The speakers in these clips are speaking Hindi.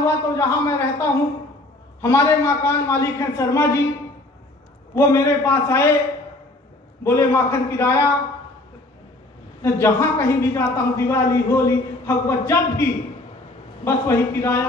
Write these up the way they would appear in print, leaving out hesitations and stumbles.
हुआ तो जहां मैं रहता हूं हमारे मकान मालिक हैं शर्मा जी, वो मेरे पास आए, बोले माखन किराया। जहां कहीं भी जाता हूं, दिवाली होली फगुआ जब भी बस वही किराया।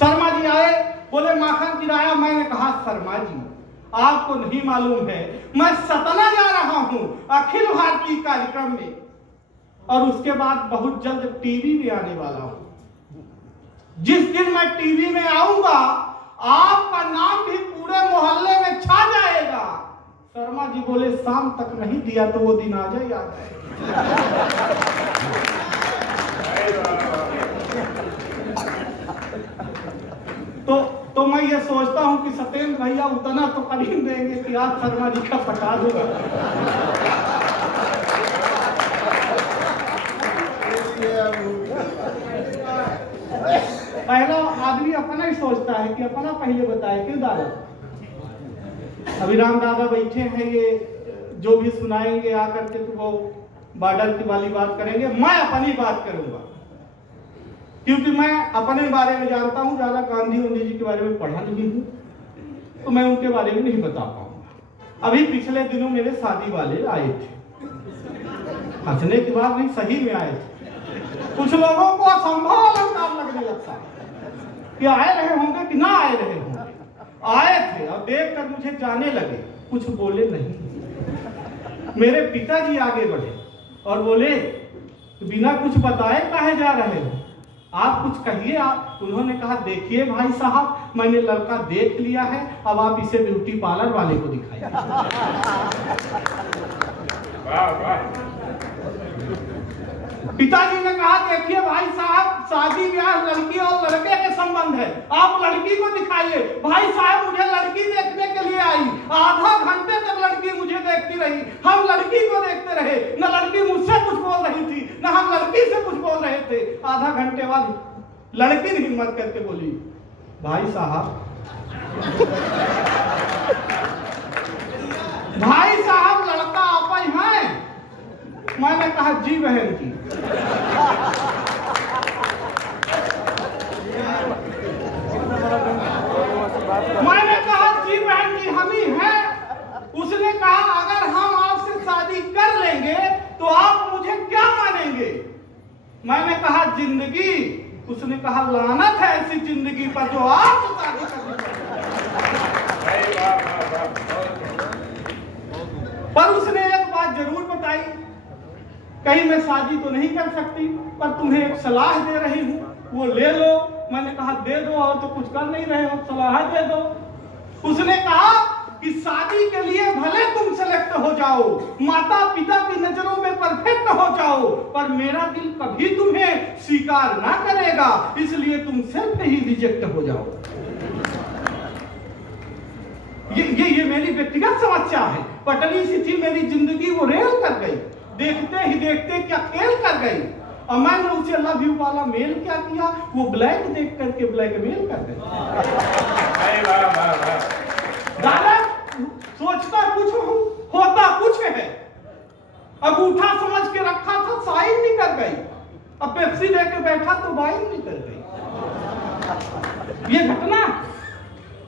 शर्मा जी आए, बोले माखन किराया। मैंने कहा शर्मा जी आपको नहीं मालूम है मैं सतना जा रहा हूं अखिल भारतीय कार्यक्रम में, और उसके बाद बहुत जल्द टीवी में आने वाला हूं। जिस दिन मैं टीवी में आऊंगा आपका नाम भी पूरे मोहल्ले में छा जाएगा। शर्मा जी बोले शाम तक नहीं दिया तो वो दिन आ जाए। तो मैं ये सोचता हूं कि सत्येंद्र भैया उतना तो कर ही देंगे कि आप शर्मा जी का पटा दूंगा। पहला आदमी अपना ही सोचता है कि अपना पहले बताए क्यों दादा। अभी राम दादा बैठे हैं, ये जो भी सुनाएंगे आकर के तो वो बॉर्डर की वाली बात करेंगे, मैं अपनी बात करूंगा क्योंकि मैं अपने बारे में जानता हूं, ज्यादा गांधी जी के बारे में पढ़ा नहीं हूं तो मैं उनके बारे में नहीं बता पाऊंगा। अभी पिछले दिनों मेरे शादी वाले आए थे, हंसने की बात नहीं सही में आए थे। कुछ लोगों को असंभव अलंकार लगने लगता कि आए रहे होंगे कि ना आए रहे होंगे। आए थे और देखकर मुझे जाने लगे, कुछ बोले नहीं। मेरे पिताजी आगे बढ़े और बोले बिना कुछ बताए काहे जा रहे हो, आप कुछ कहिए। आप उन्होंने कहा देखिए भाई साहब मैंने लड़का देख लिया है, अब आप इसे ब्यूटी पार्लर वाले को दिखाइए। पिताजी ने कहा देखिए भाई साहब शादी ब्याह लड़की और लड़के के संबंध है, आप लड़की को दिखाइए। भाई साहब मुझे लड़की देखने के लिए आई, आधा घंटे तक लड़की मुझे देखती रही, हम लड़की को देखते रहे, न लड़की मुझसे कुछ बोल रही थी न हम लड़की से कुछ बोल रहे थे। आधा घंटे बाद लड़की ने हिम्मत करके बोली भाई साहब भाई साहब लड़का आप ही हैं। मैंने कहा जी बहन जी। मैंने कहा जी बहन जी हम ही हैं। उसने कहा अगर हम आपसे शादी कर लेंगे तो आप मुझे क्या मानेंगे। मैंने कहा जिंदगी। उसने कहा लानत है ऐसी जिंदगी पर जो आप शादी कर। पर उसने एक बात जरूर बताई, कहीं मैं शादी तो नहीं कर सकती पर तुम्हें एक सलाह दे रही हूं, वो ले लो। मैंने कहा दे दो, और तो कुछ कर नहीं रहे हो, सलाह दे दो। उसने कहा कि शादी के लिए भले तुम सेलेक्ट हो जाओ, माता पिता की नजरों में परफेक्ट हो जाओ, पर मेरा दिल कभी तुम्हें स्वीकार ना करेगा, इसलिए तुम सेल्फ ही रिजेक्ट हो जाओ। ये मेरी व्यक्तिगत समस्या है। पटनी सी थी मेरी जिंदगी, वो रेल कर गई, देखते ही देखते क्या खेल कर गई। और मैंने उसे लव यू वाला मेल क्या किया, वो ब्लैक देख करके ब्लैकमेल कर गई। दादा सोचता कुछ हूं होता कुछ है। अंगूठा समझ के रखा था साइन निकल गई, अब पेप्सी लेके बैठा तो वाइन निकल गई। ये घटना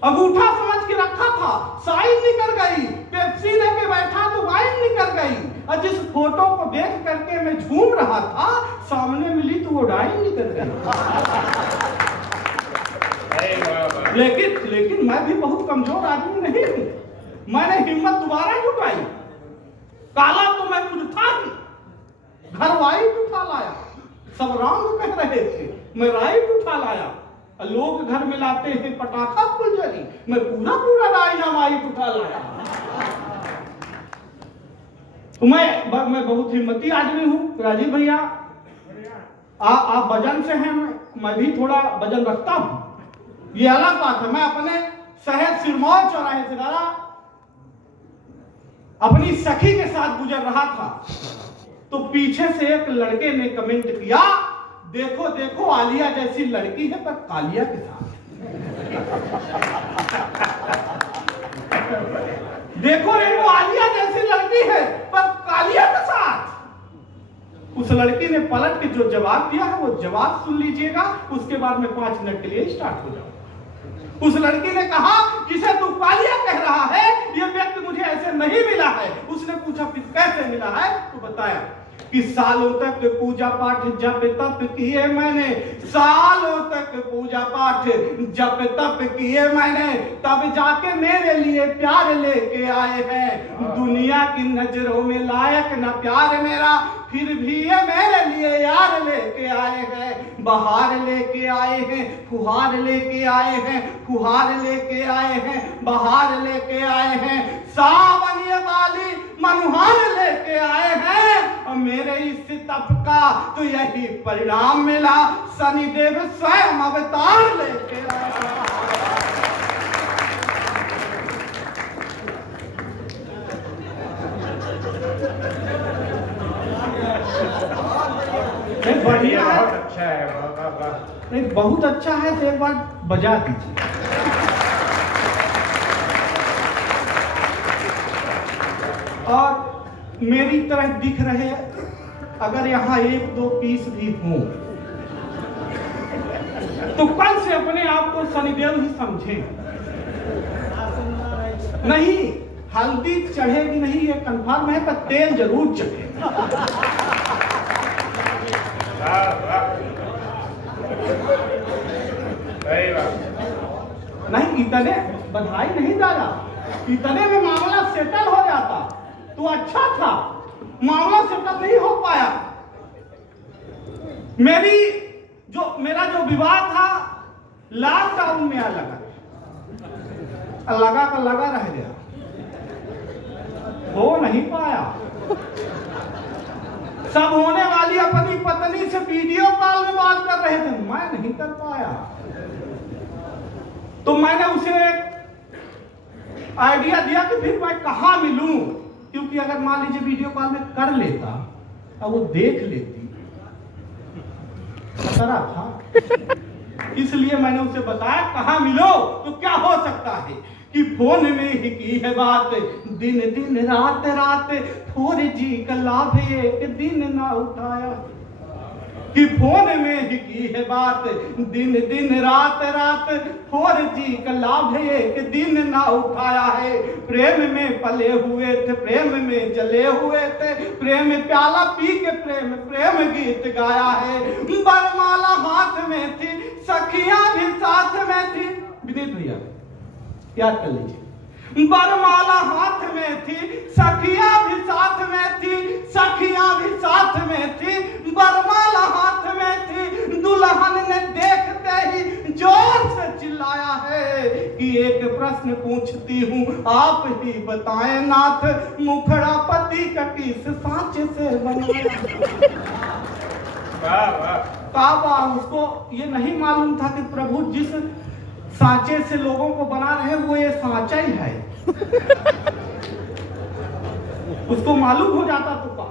अंगूठा समझ के रखा था साइन निकल गई, पेप्सी लेके बैठा तो वाइन निकल गई। और जिस फोटो को देख करके मैं झूम रहा था सामने मिली तो वो डाइन निकल गई। लेकिन मैं भी बहुत कमजोर आदमी नहीं हूं। मैंने हिम्मत दोबारा जुटाई। काला तो मैं खुद था ही, घर वाइट उठा लाया। सब रंग कह रहे थे, मैं राइट उठा लाया। लोग घर में लाते हैं पटाखा फुलझड़ी, मैं पूरा डायनामाइट उठा लाया। मैं बहुत हिम्मती आदमी हूँ राजीव भैया। आप वजन से हैं, मैं भी थोड़ा वजन रखता हूँ, ये अलग बात है। मैं अपने शहर सिरमौर चौराहे से दादा अपनी सखी के साथ गुजर रहा था तो पीछे से एक लड़के ने कमेंट किया देखो देखो आलिया जैसी लड़की है पर कालिया के साथ। देखो वो आलिया जैसी लड़की है पर कालिया के साथ। उस लड़की ने पलट के जो जवाब दिया है वो जवाब सुन लीजिएगा, उसके बाद मैं 5 मिनट के लिए स्टार्ट हो जाऊंगा। उस लड़की ने कहा, जिसे तू कालिया कह रहा है, ये व्यक्ति मुझे ऐसे नहीं मिला है। उसने पूछा फिर कैसे मिला है? तो बताया कि सालों तक पूजा पाठ जप तप किए मैंने, सालों तक पूजा पाठ जप तप किए मैंने, तब जाके मेरे लिए प्यार लेके आए हैं। दुनिया की नजरों में लायक न प्यार मेरा, फिर भी ये मेरे लिए यार लेके आए हैं। बहार लेके आए हैं, फुहार लेके आए हैं, फुहार लेके आए हैं, बहार लेके आए हैं, सावन ये वाली मनुहार लेके आए हैं। और मेरे इस तप का तो यही परिणाम मिला, शनिदेव स्वयं अवतार लेके आए। बढ़िया, बहुत अच्छा है, नहीं बहुत अच्छा है, तो एक बार बजा दीजिए। और मेरी तरह दिख रहे अगर यहाँ 1-2 पीस भी हों तो कल से अपने आप को शनिदेव ही समझें। नहीं, हल्दी चढ़ेगी नहीं ये कंफर्म है, पर तेल जरूर चढ़ेगा। नहीं, इतने बधाई नहीं दादा, इतने में मामला सेटल हो जाता तो अच्छा था। मामला सेटल नहीं हो पाया। मेरा जो विवाह था लॉकडाउन में लगा रह गया, हो नहीं पाया। सब होने वाली अपनी पत्नी से वीडियो कॉल में बात कर रहे थे, मैं नहीं कर पाया। तो मैंने उसे आइडिया दिया कि फिर मैं कहाँ मिलूं, क्योंकि अगर मान लीजिए वीडियो कॉल में कर लेता और वो देख लेती, खतरा था। इसलिए मैंने उसे बताया कहाँ मिलो, तो क्या हो सकता है कि फोन में ही की है बात, दिन दिन रात रात 4G का लाभ एक दिन ना उठाया। कि फोन में ही की है बात, दिन दिन रात रात 4G का लाभ एक दिन ना उठाया है। प्रेम में पले हुए थे, प्रेम में जले हुए थे, प्रेम प्याला पी के प्रेम प्रेम गीत गाया है। बरमाला हाथ में थी, सखियां भी साथ में थी। विनीत भैया याद कर लीजिए, बरमाला हाथ में थी, सखियां भी साथ में थी, सखियां भी साथ में थी, बरमाला हाथ में थी। दुल्हन ने देखते ही जोर से चिल्लाया है कि एक प्रश्न पूछती हूँ, आप ही बताएं नाथ, मुखड़ा पति का किस सांचे से बनाया? काबा, उसको ये नहीं मालूम था कि प्रभु जिस सांचे से लोगों को बना रहे वो ये सांचा ही है। उसको मालूम हो जाता तो का,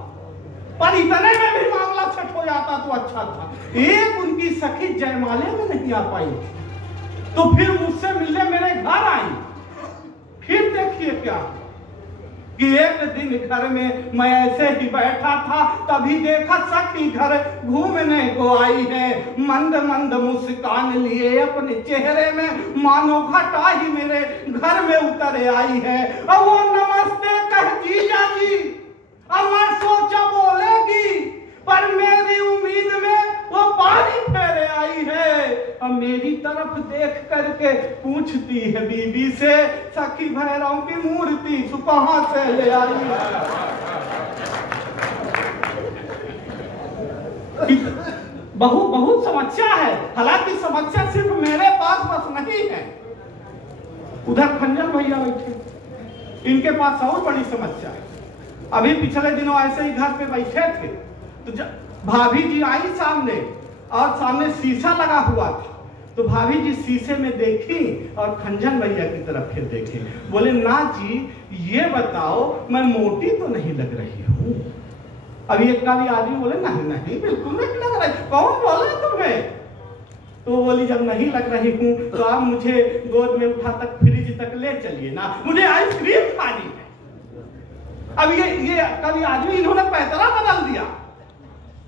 पर इतने में भी मामला सेट हो जाता तो अच्छा था। एक उनकी सखी जयमाले में नहीं आ पाई, तो फिर मुझसे मिलने मेरे घर आई। फिर देखिए क्या कि एक दिन घर में मैं ऐसे ही बैठा था, तभी देखा सखी घर घूमने को आई है। मंद मंद मुस्कान लिए अपने चेहरे में, मानो घटा ही मेरे घर में उतर आई है। और वो नमस्ते कह जीजा जी, अब मैं सोचा बोलेगी, पर मेरी उम्मीद में वो पानी फेरे आई है। अब मेरी तरफ देख करके पूछती है बीबी से, सखी भैरव की मूर्ति तू कहां से ले आई? बहुत समस्या है। हालांकि समस्या सिर्फ मेरे पास बस नहीं है, उधर खंजर भैया बैठे, इनके पास और बड़ी समस्या है। अभी पिछले दिनों ऐसे ही घर पे बैठे थे, तो भाभी जी आई सामने, और सामने शीशा लगा हुआ था। तो भाभी जी शीशे में देखी और खंजन भैया की तरफ फिर देखे, बोले ना जी ये बताओ मैं मोटी तो नहीं लग रही हूँ? अभी एक काली आदमी बोले नहीं नहीं बिल्कुल नहीं लग रही। कौन बोला तुम्हें? तो बोली जब नहीं लग रही हूँ तो आप मुझे गोद में उठा तक फ्रिज तक ले चलिए ना, मुझे आइसक्रीम खानी है। अब ये कभी आदमी इन्होंने पैतरा बदल दिया।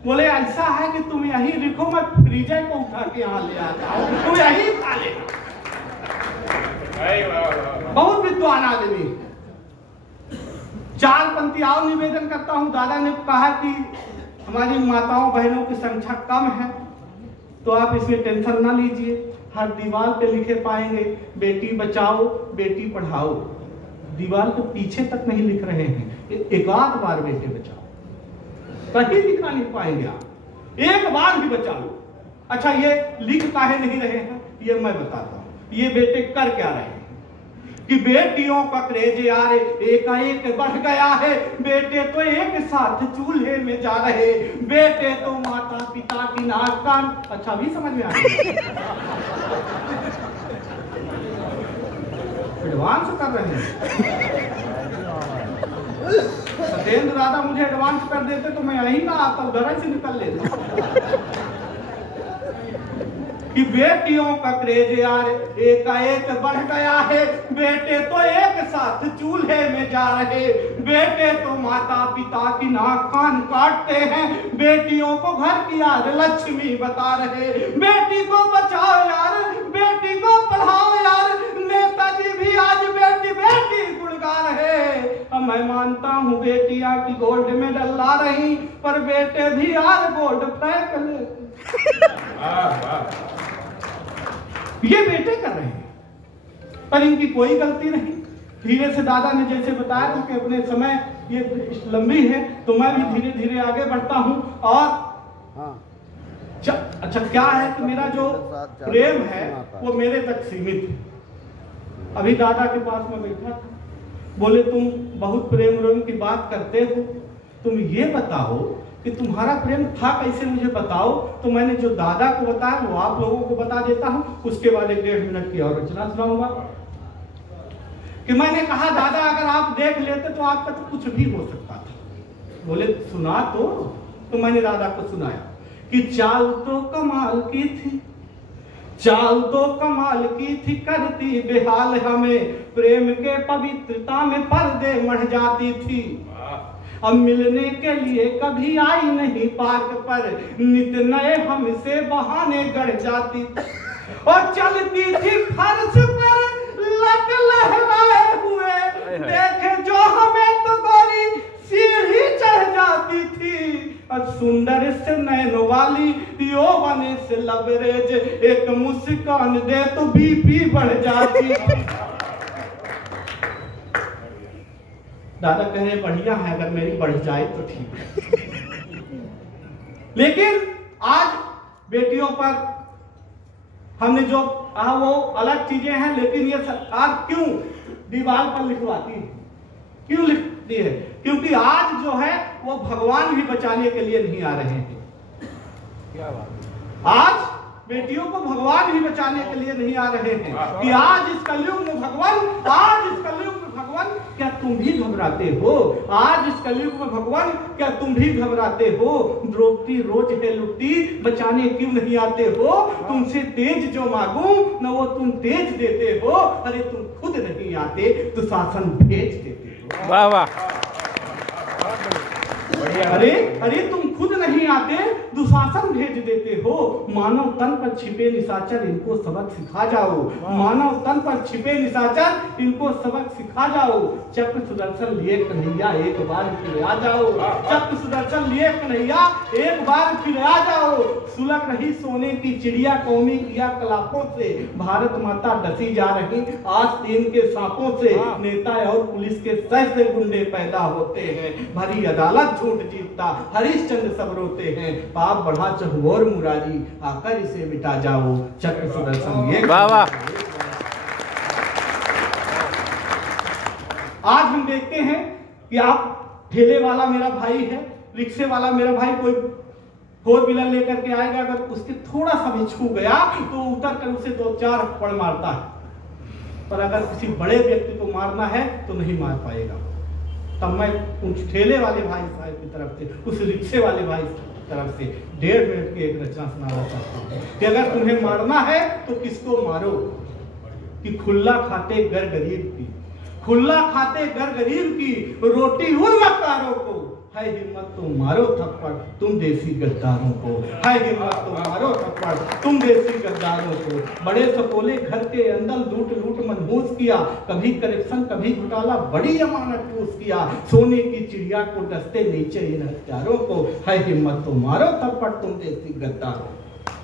बोले ऐसा है कि तुम यहीं लिखो, मैं फ्रीजर को उठा के यहाँ ले आता हूँ, तुम यहीं खा लेना। बहुत विद्वान आदमी। 4 पंक्ति और निवेदन करता हूँ। दादा ने कहा कि हमारी माताओं बहनों की संख्या कम है, तो आप इसमें टेंशन ना लीजिए। हर दीवार पे लिखे पाएंगे बेटी बचाओ बेटी पढ़ाओ। दीवार के पीछे तक नहीं लिख रहे हैं, एक आध बार बेटे बचाओ, कहीं लिखा नहीं पाएंगे आप, एक बार भी बचा लो। अच्छा, ये लिख काहे नहीं रहे हैं, ये मैं बताता हूँ। ये बेटे कर क्या रहे हैं कि बेटियों का क्रेज यार एकाएक बढ़ गया है, बेटे तो एक साथ चूल्हे में जा रहे, बेटे तो माता पिता की नाक कान। अच्छा, भी समझ में आ गया, एडवांस कर रहे हैं। सत्येंद्र दादा मुझे एडवांस कर देते तो मैं यहीं ना आता, घर से निकल लेता। कि बेटियों का क्रेज यार एकाएक बढ़ गया है, बेटे तो एक साथ चूल्हे में जा रहे, बेटे तो माता पिता की नाक कान काटते हैं, बेटियों को घर की यार लक्ष्मी बता रहे, बेटी को बचाओ यार बेटी को पढ़ाओ यार, नेताजी भी आज बेटी बेटी गुण गा रहे। अब मैं मानता हूँ बेटियां की गोल्ड मेडल ला रही, पर बेटे भी यार गोल्ड फेंक ले। ये बेटे कर रहे हैं, पर इनकी कोई गलती नहीं। धीरे से दादा ने जैसे बताया था कि अपने समय ये लंबी है, तो मैं भी धीरे धीरे आगे बढ़ता हूं। और अच्छा, क्या है कि मेरा जो प्रेम है वो मेरे तक सीमित है। अभी दादा के पास में बैठा था, बोले तुम बहुत प्रेम की बात करते हो, तुम ये बताओ कि तुम्हारा प्रेम था कैसे, मुझे बताओ। तो मैंने जो दादा को बताया वो आप लोगों को बता देता हूं, उसके बाद 1-1.5 मिनट की और रचना सुनाऊंगा। कि मैंने कहा दादा अगर आप देख लेते तो आपका तो कुछ भी हो सकता था। बोले सुना तो मैंने दादा को सुनाया कि चाल तो कमाल की थी, चाल तो कमाल की थी, करती बेहाल हमें, प्रेम के पवित्रता में पर्दे मढ़ जाती थी। अब मिलने के लिए कभी आई नहीं पार्क पर, नित नए हमसे बहाने गढ़ जाती और चलती थी फर्श पर लट लहराए हुए, देखे जो हमें तो गोरी सीढ़ी चढ़ जाती थी। और सुंदर से नैन वाली यौवन से लबरेज, एक मुस्कान दे तो बीपी बढ़ जाती। दादा कह रहे बढ़िया है, अगर मेरी बढ़ जाए तो ठीक है। लेकिन आज बेटियों पर हमने जो कहा वो अलग चीजें हैं, लेकिन ये सरकार क्यों दीवार पर लिखवाती है, क्यों लिखती है? क्योंकि आज जो है वो भगवान भी बचाने के लिए नहीं आ रहे हैं। क्या बात? आज बेटियों को भगवान भी बचाने के लिए नहीं आ रहे हैं कि आज इस कलयुग में भगवान, आज इस कलयुग में भगवान क्या तुम भी घबराते हो? आज इस कलयुग में भगवान क्या तुम भी घबराते हो? द्रौपदी रोज है लुटती, बचाने क्यों नहीं आते हो? तुमसे तेज जो मांगू न वो तुम तेज देते हो, अरे तुम खुद नहीं आते तो शासन भेज देते हो। वाह वाह, अरे तुम खुद नहीं आते दुशासन भेज देते हो। मानव तन पर छिपे निशाचर इनको सबक सिखा जाओ, मानव तन पर छिपे निशाचर इनको सबक सिखा जाओ। चक्र सुदर्शन लिए कन्हैया एक बार फिर आ जाओ, चक्र सुदर्शन लिए कन्हैया एक बार फिर आ जाओ। सुलग रही सोने की चिड़िया कौमी क्रियाकलापों से, भारत माता डसी जा रही आस्तीन के सांपों से। नेता और पुलिस के सह से गुंडे पैदा होते हैं, भरी अदालत झूठ जीतता हरिश्चंद्र सब रोते हैं। पाप बढ़ा चहुओर मुरारी, आकर इसे मिटा जाओ, चक्र सुदर्शन ये। वाह वाह। आज हम देखते हैं कि आप ठेले वाला मेरा भाई है, रिक्शे वाला मेरा भाई कोई 4 व्हीलर लेकर के आएगा, अगर उसके थोड़ा सा भी छू गया तो उतर कर उसे 2-4 पड़ मारता है, पर अगर किसी बड़े व्यक्ति को मारना है तो नहीं मार पाएगा। तब मैं उस ठेले वाले भाई साहब की तरफ से, उस रिक्शे वाले भाई की तरफ से 1.5 मिनट की एक रचना सुनाना चाहता हूँ कि अगर तुम्हें मारना है तो किसको मारो? कि खुल्ला खाते घर गरीब की, खुल्ला खाते घर गरीब की, रोटी उन मक्कारों को है हिम्मत तो मारो थप्पड़ तुम देसी गद्दारों को, है हिम्मत तो मारो थप्पड़ तुम देसी गद्दारों को। बड़े सपोले घर के अंदर लूट लूट मनहूस किया, कभी करप्शन कभी घोटाला बड़ी अमानत ठूस किया। सोने की चिड़िया को डसते नीचे इन हत्यारों को, है हिम्मत तो मारो थप्पड़ तुम देसी गद्दारों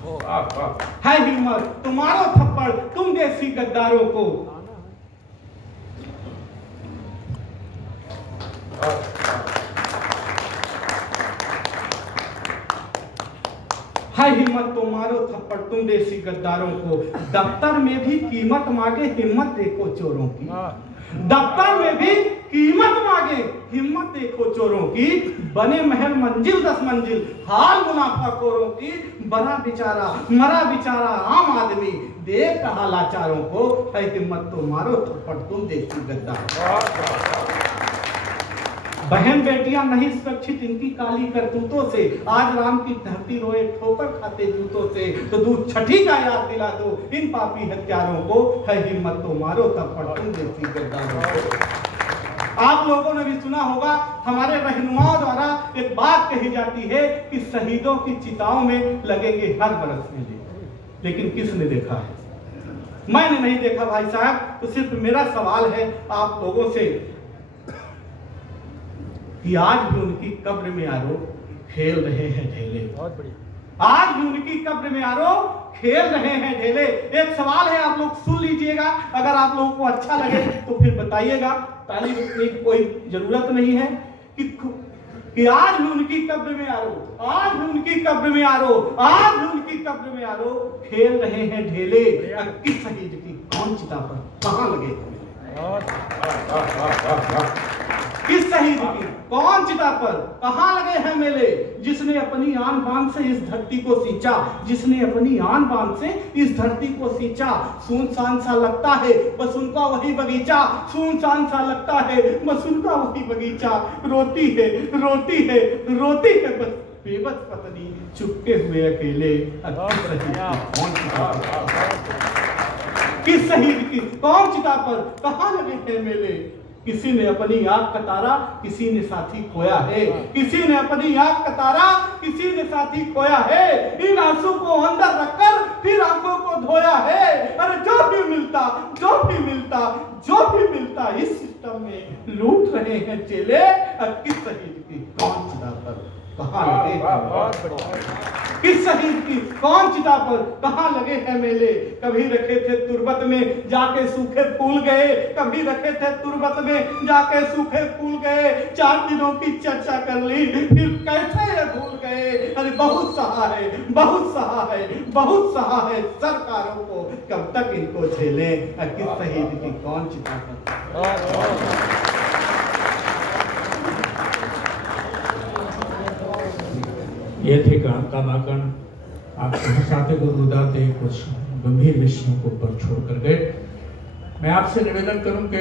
को, है हिम्मत तो मारो थप्पड़ तुम देसी गद्दारों को। है हिम्मत तो मारो थप्पड़ तुम देसी गद्दारों को। दफ्तर में भी कीमत मांगे हिम्मत देखो चोरों की, दफ्तर में भी कीमत मांगे हिम्मत देखो चोरों की। बने महल मंजिल 10 मंजिल हाल मुनाफाखोरों की। बना बेचारा मरा बेचारा आम आदमी देख रहा लाचारों को, है हिम्मत तो मारो थप्पड़ तुम देसी गद्दार। बहन बेटियां नहीं सुरक्षित इनकी काली करतूतों से, आज राम की धरती रोए ठोकर खाते जूतों से। तो दूध छठी का याद दिला दो इन पापी हत्यारों को, है हिम्मत तो मारो थप्पड़ तुम देसी गद्दारों को। आप लोगों ने भी सुना होगा, हमारे रहनुमाओं द्वारा एक बात कही जाती है कि शहीदों की चिताओं में लगेंगे हर बरस मेले, लेकिन किसने देखा है? मैंने नहीं देखा भाई साहब। तो सिर्फ मेरा सवाल है आप लोगों से कि आज भी उनकी कब्र में आरोप खेल रहे हैं ढेले, आज भी उनकी कब्र में आरोप खेल रहे हैं ढेले। एक सवाल है, आप लोग सुन लीजिएगा, अगर आप लोगों को अच्छा लगे तो फिर बताइएगा। ताली बजाने की कोई जरूरत नहीं है कि आज भी उनकी कब्र में आरोप, आज भी उनकी कब्र में आरोप, आज भी उनकी कब्र में आरोप खेल रहे हैं ढेले। किस शहीद की कौन चिता पर कहां लगे? किस शहीद की कौन चिता पर कहां लगे हैं मेले? जिसने अपनी आन बान से इस धरती को सींचा, जिसने अपनी आन बान से इस धरती को सींचा। सुनसान सा लगता है बस उनका वही बगीचा, सुनसान सा लगता है बस उनका वही बगीचा। रोती है रोती है रोती है बस बेबस पत्नी चुपके हुए अकेले। किस शहीद की कौन चिता पर कहां लगे हैं मेले? किसी ने अपनी आंख का तारा किसी ने साथी खोया है, किसी ने अपनी आंख का तारा किसी ने साथी खोया है। इन आंसू को अंदर रखकर फिर आंखों को धोया है। अरे जो भी मिलता जो भी मिलता जो भी मिलता इस सिस्टम में लूट रहे हैं चेले। अब किस शहीद की कौन चिता पर कहां लगे? किस शहीद की कौन चिता पर कहां लगे हैं मेले? कभी रखे थे तुरबत में जाके सूखे फूल गए, कभी रखे थे तुरबत में जाके सूखे फूल गए। 4 दिनों की चर्चा कर ली फिर कैसे ये भूल गए? अरे बहुत सहा है बहुत सहा है बहुत सहा है सरकारों को, कब तक इनको झेले? किस शहीद की कौन चिता पर? ये थे कलाकार आपको हंसाते को रुलाते कुछ गंभीर विषयों को ऊपर छोड़ कर गए। मैं आपसे निवेदन करूं कि